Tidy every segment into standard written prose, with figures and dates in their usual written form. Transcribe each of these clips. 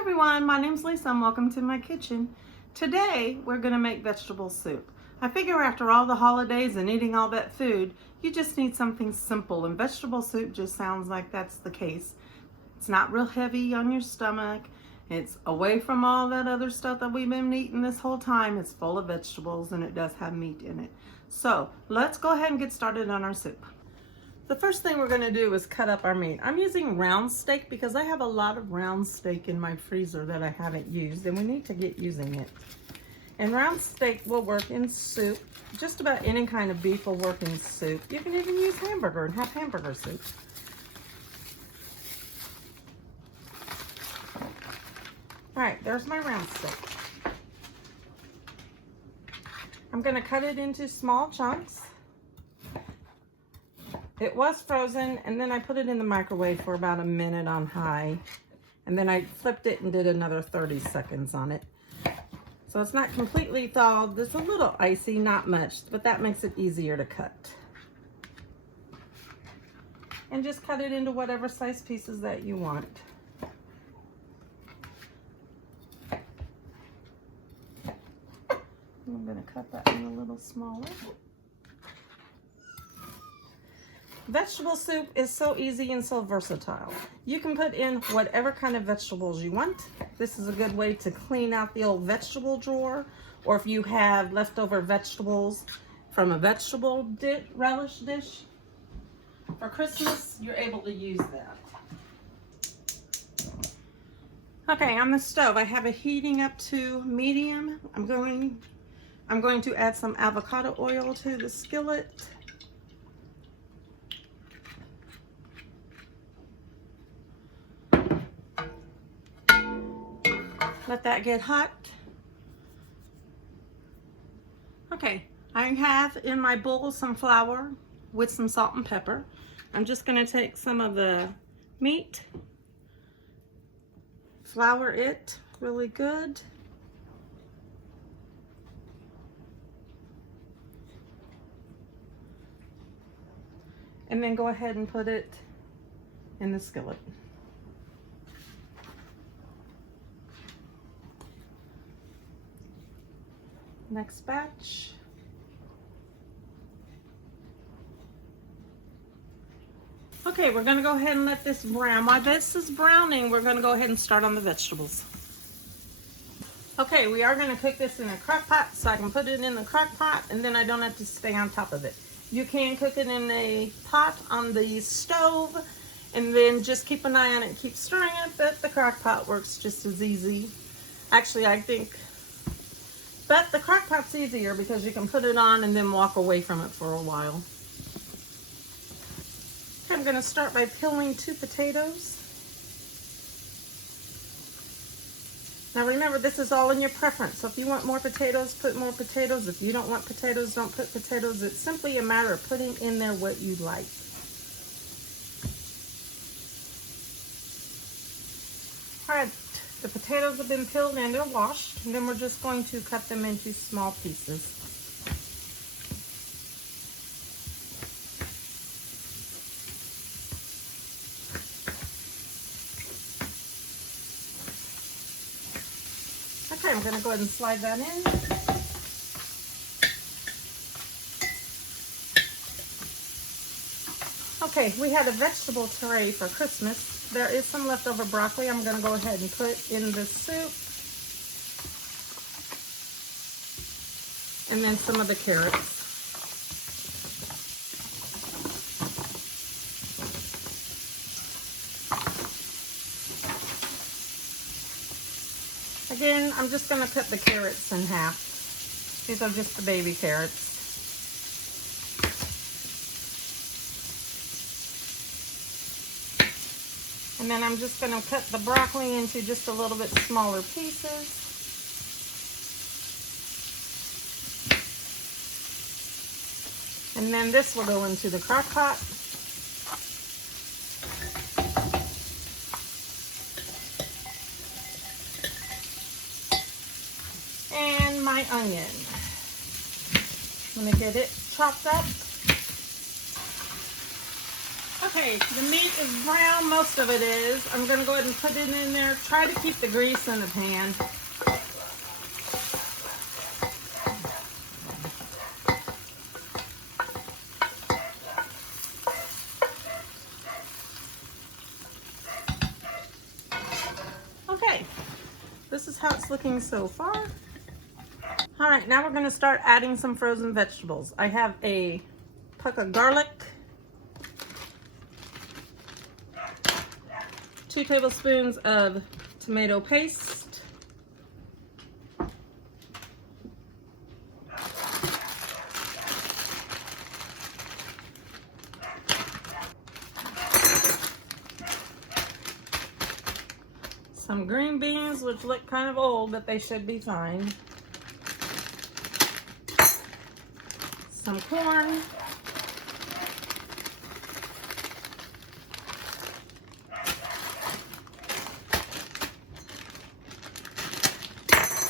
everyone, my name's Lisa and welcome to my kitchen. Today we're going to make vegetable soup. I figure after all the holidays and eating all that food, you just need something simple, and vegetable soup just sounds like that's the case. It's not real heavy on your stomach. It's away from all that other stuff that we've been eating this whole time. It's full of vegetables and it does have meat in it. So let's go ahead and get started on our soup. The first thing we're going to do is cut up our meat. I'm using round steak because I have a lot of round steak in my freezer that I haven't used, and we need to get using it. And round steak will work in soup. Just about any kind of beef will work in soup. You can even use hamburger and have hamburger soup. All right, there's my round steak. I'm going to cut it into small chunks. It was frozen, and then I put it in the microwave for about a minute on high, and then I flipped it and did another 30 seconds on it. So it's not completely thawed. It's a little icy, not much, but that makes it easier to cut. And just cut it into whatever size pieces that you want. I'm going to cut that one a little smaller. Vegetable soup is so easy and so versatile. You can put in whatever kind of vegetables you want. This is a good way to clean out the old vegetable drawer, or if you have leftover vegetables from a vegetable relish dish for Christmas, you're able to use that. Okay, on the stove, I have it heating up to medium. I'm going to add some avocado oil to the skillet. Let that get hot. Okay, I have in my bowl some flour with some salt and pepper. I'm just going to take some of the meat, flour it really good. And then go ahead and put it in the skillet. Next batch. Okay, we're going to go ahead and let this brown. While this is browning, we're going to go ahead and start on the vegetables. Okay, we are going to cook this in a crock pot, so I can put it in the crock pot and then I don't have to stay on top of it. You can cook it in a pot on the stove and then just keep an eye on it and keep stirring it, but the crock pot works just as easy. Actually, I think, but the crock pot's easier because you can put it on and then walk away from it for a while. Okay, I'm going to start by peeling 2 potatoes. Now remember, this is all in your preference. So if you want more potatoes, put more potatoes. If you don't want potatoes, don't put potatoes. It's simply a matter of putting in there what you like. All right, the potatoes have been peeled and they're washed. And then we're just going to cut them into small pieces. Okay, I'm going to go ahead and slide that in. Okay, we had a vegetable tray for Christmas. There is some leftover broccoli I'm going to go ahead and put in the soup. And then some of the carrots. Again, I'm just going to cut the carrots in half. These are just the baby carrots. And then I'm just going to cut the broccoli into just a little bit smaller pieces. And then this will go into the crock pot. And my onion. I'm going to get it chopped up. Okay, the meat is brown, most of it is. I'm gonna go ahead and put it in there. Try to keep the grease in the pan. Okay, this is how it's looking so far. All right, now we're gonna start adding some frozen vegetables. I have a puck of garlic, 2 tablespoons of tomato paste, some green beans, which look kind of old, but they should be fine, some corn,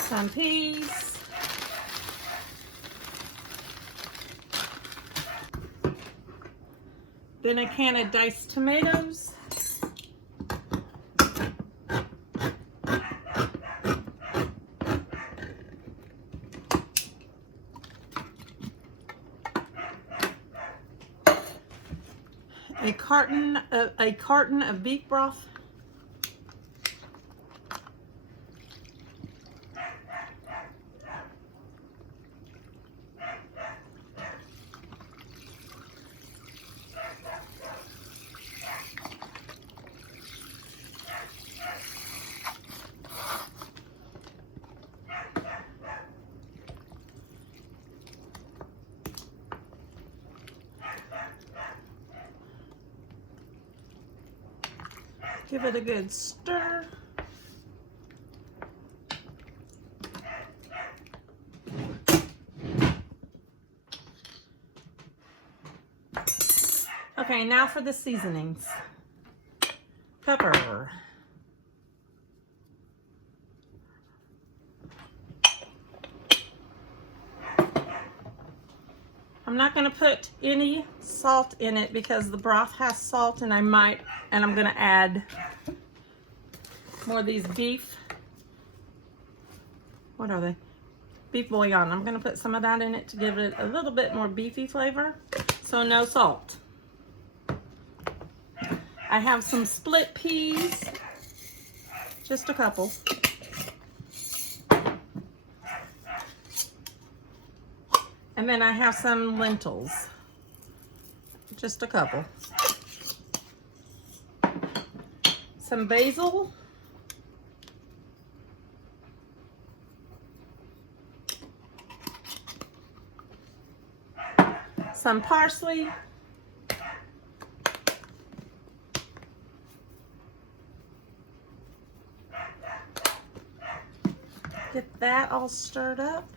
some peas, then a can of diced tomatoes, a carton of beef broth, give it a good stir. Okay, now for the seasonings. Pepper. I'm not going to put any salt in it because the broth has salt, and I'm going to add more of these beef. What are they? Beef bouillon. I'm going to put some of that in it to give it a little bit more beefy flavor. So no salt. I have some split peas, just a couple. And then I have some lentils, just a couple. Some basil. Some parsley. Get that all stirred up.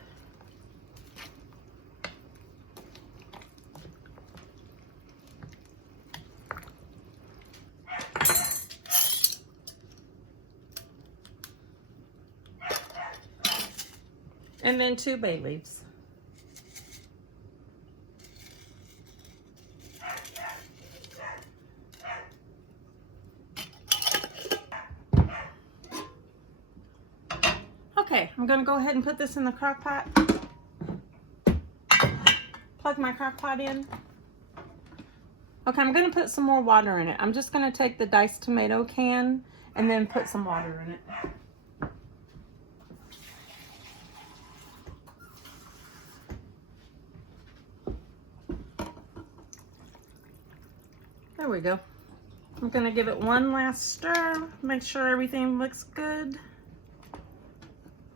And then 2 bay leaves. Okay, I'm gonna go ahead and put this in the crock pot. Plug my crock pot in. Okay, I'm gonna put some more water in it. I'm just gonna take the diced tomato can and then put some water in it. There we go. I'm gonna give it one last stir, make sure everything looks good.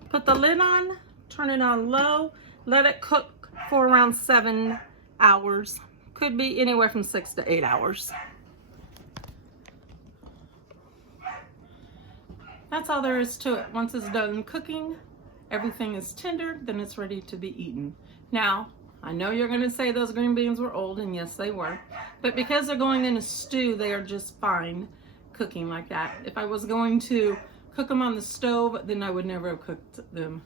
Put the lid on, turn it on low, let it cook for around 7 hours. Could be anywhere from 6 to 8 hours. That's all there is to it. Once it's done cooking, everything is tender, then it's ready to be eaten. Now, I know you're gonna say those green beans were old, and yes, they were. But because they're going in a stew, they are just fine cooking like that. If I was going to cook them on the stove, then I would never have cooked them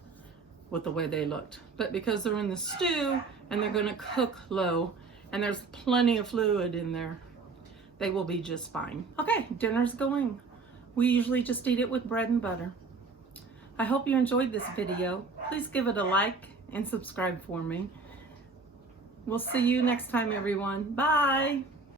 with the way they looked. But because they're in the stew and they're gonna cook low, and there's plenty of fluid in there, they will be just fine. Okay, dinner's going. We usually just eat it with bread and butter. I hope you enjoyed this video. Please give it a like and subscribe for me. We'll see you next time, everyone. Bye.